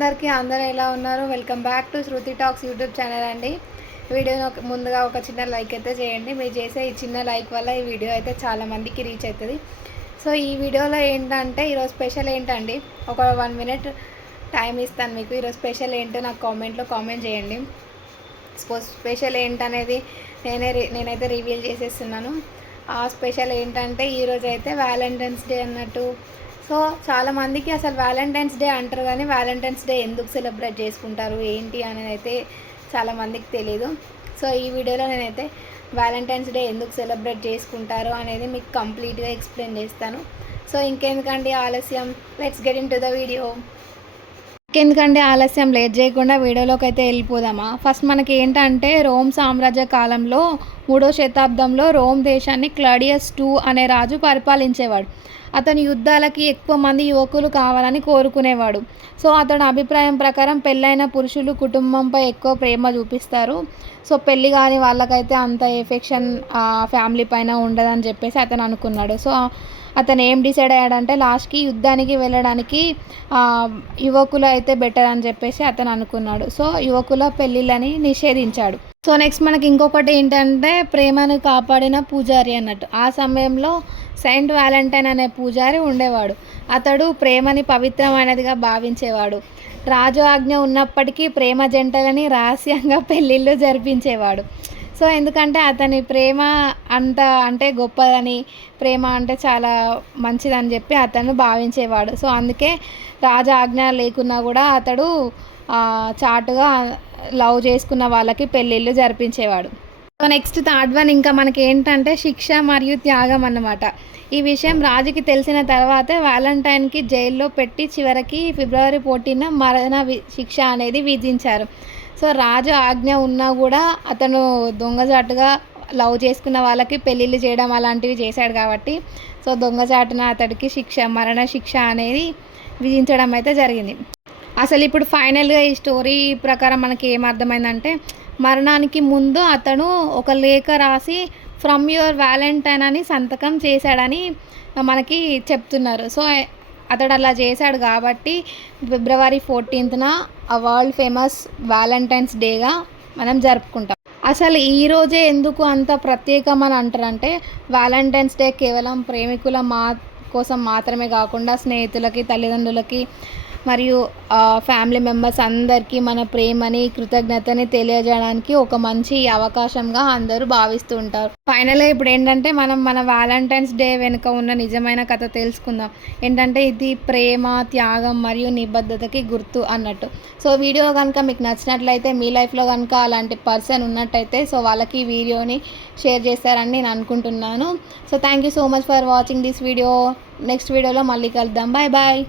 అందరికీ అందరూ ఎలా ఉన్నారు? Welcome back to Shruti talks YouTube channel అండి. వీడియోని ముందుగా ఒక చిన్న లైక్ అయితే చేయండి. మీరు చేసే ఈ చిన్న లైక్ వల్ల ఈ వీడియో అయితే చాలామందికి రీచ్ అవుతుంది. సో ఈ వీడియోలో ఏంటంటే ఈరోజు స్పెషల్ ఏంటండి, ఒక 1 మినిట్ టైం ఇస్తాను మీకు. ఈరోజు స్పెషల్ ఏంటో నాకు కామెంట్లో కామెంట్ చేయండి. స్పెషల్ ఏంటనేది నేనైతే రివీల్ చేసేస్తున్నాను. ఆ స్పెషల్ ఏంటంటే ఈరోజు అయితే వ్యాలంటైన్స్ డే అన్నట్టు. సో చాలామందికి అసలు వ్యాలంటైన్స్ డే అంటారు, కానీ వ్యాలంటైన్స్ డే ఎందుకు సెలబ్రేట్ చేసుకుంటారు ఏంటి అనేది అయితే చాలామందికి తెలీదు. సో ఈ వీడియోలో నేనైతే వ్యాలంటైన్స్ డే ఎందుకు సెలబ్రేట్ చేసుకుంటారు అనేది మీకు కంప్లీట్గా ఎక్స్ప్లెయిన్ చేస్తాను. సో ఇంకెందుకండి ఆలస్యం, let's get into the video. ఇంకెందుకంటే ఆలస్యం, లేట్ చేయకుండా వీడియోలోకి అయితే వెళ్ళిపోదామా. ఫస్ట్ మనకి ఏంటంటే రోమ్ సామ్రాజ్య కాలంలో 3వ శతాబ్దంలో రోమ్ దేశాన్ని క్లాడియస్ II అనే రాజు పరిపాలించేవాడు. అతని యుద్ధాలకి ఎక్కువ మంది యువకులు కావాలని కోరుకునేవాడు. సో అతని అభిప్రాయం ప్రకారం పెళ్ళైన పురుషులు కుటుంబంపై ఎక్కువ ప్రేమ చూపిస్తారు. సో పెళ్ళి కాని వాళ్ళకైతే అంత ఎఫెక్షన్ ఫ్యామిలీ పైన ఉండదని చెప్పేసి అతను అనుకున్నాడు. సో అతను ఏం డిసైడ్ అయ్యాడంటే లాస్ట్కి యుద్ధానికి వెళ్ళడానికి యువకులు అయితే బెటర్ అని చెప్పేసి అతను అనుకున్నాడు. సో యువకుల పెళ్ళిళ్ళని నిషేధించాడు. సో నెక్స్ట్ మనకి ఇంకొకటి ఏంటంటే ప్రేమను కాపాడిన పూజారి అన్నట్టు. ఆ సమయంలో సెయింట్ వ్యాలంటైన్ అనే పూజారి ఉండేవాడు. అతడు ప్రేమని పవిత్రమైనదిగా భావించేవాడు. రాజు ఆజ్ఞ ఉన్నప్పటికీ ప్రేమ జంటలని రహస్యంగా పెళ్ళిళ్ళు జరిపించేవాడు. సో ఎందుకంటే అతని ప్రేమ అంటే గొప్పదని, ప్రేమ అంటే చాలా మంచిదని చెప్పి అతను భావించేవాడు. సో అందుకే రాజు ఆజ్ఞ లేకున్నా కూడా అతడు చాటుగా లవ్ చేసుకున్న వాళ్ళకి పెళ్ళిళ్ళు జరిపించేవాడు. సో నెక్స్ట్ థర్డ్ వన్ ఇంకా మనకి ఏంటంటే శిక్ష మరియు త్యాగం అన్నమాట. ఈ విషయం రాజుకి తెలిసిన తర్వాతే వ్యాలంటైన్కి జైల్లో పెట్టి చివరికి ఫిబ్రవరి 14న మరణ శిక్ష అనేది విధించారు. సో రాజు ఆజ్ఞ ఉన్నా కూడా అతను దొంగచాటుగా లవ్ చేసుకున్న వాళ్ళకి పెళ్ళిళ్ళు చేయడం అలాంటివి చేశాడు కాబట్టి సో దొంగచాటున అతడికి మరణ శిక్ష అనేది విధించడం అయితే జరిగింది. అసలు ఇప్పుడు ఫైనల్గా ఈ స్టోరీ ప్రకారం మనకి ఏమర్థమైందంటే, మరణానికి ముందు అతను ఒక లేఖ రాసి ఫ్రమ్ యువర్ వ్యాలంటైన్ అని సంతకం చేశాడని మనకి చెప్తున్నారు. సో అతడు అలా చేశాడు కాబట్టి ఫిబ్రవరి 14న వరల్డ్ ఫేమస్ వ్యాలంటైన్స్ డేగా మనం జరుపుకుంటాం. అసలు ఈరోజే ఎందుకు అంత ప్రత్యేకం అని అంటారంటే, వ్యాలంటైన్స్ డే కేవలం ప్రేమికుల కోసం మాత్రమే కాకుండా స్నేహితులకి, తల్లిదండ్రులకి మరియు ఫ్యామిలీ మెంబర్స్ అందరికీ మన ప్రేమని, కృతజ్ఞతని తెలియజేయడానికి ఒక మంచి అవకాశంగా అందరూ భావిస్తూ ఉంటారు. ఫైనల్గా ఇప్పుడు ఏంటంటే మనం మన వ్యాలంటైన్స్ డే వెనుక ఉన్న నిజమైన కథ తెలుసుకుందాం. ఏంటంటే ఇది ప్రేమ, త్యాగం మరియు నిబద్ధతకి గుర్తు అన్నట్టు. సో వీడియో కనుక మీకు నచ్చినట్లయితే, మీ లైఫ్లో కనుక అలాంటి పర్సన్ ఉన్నట్టయితే సో వాళ్ళకి ఈ వీడియోని షేర్ చేస్తారని నేను అనుకుంటున్నాను. So thank you so much for watching this video. Next వీడియోలో మళ్ళీ కలుద్దాం. Bye bye.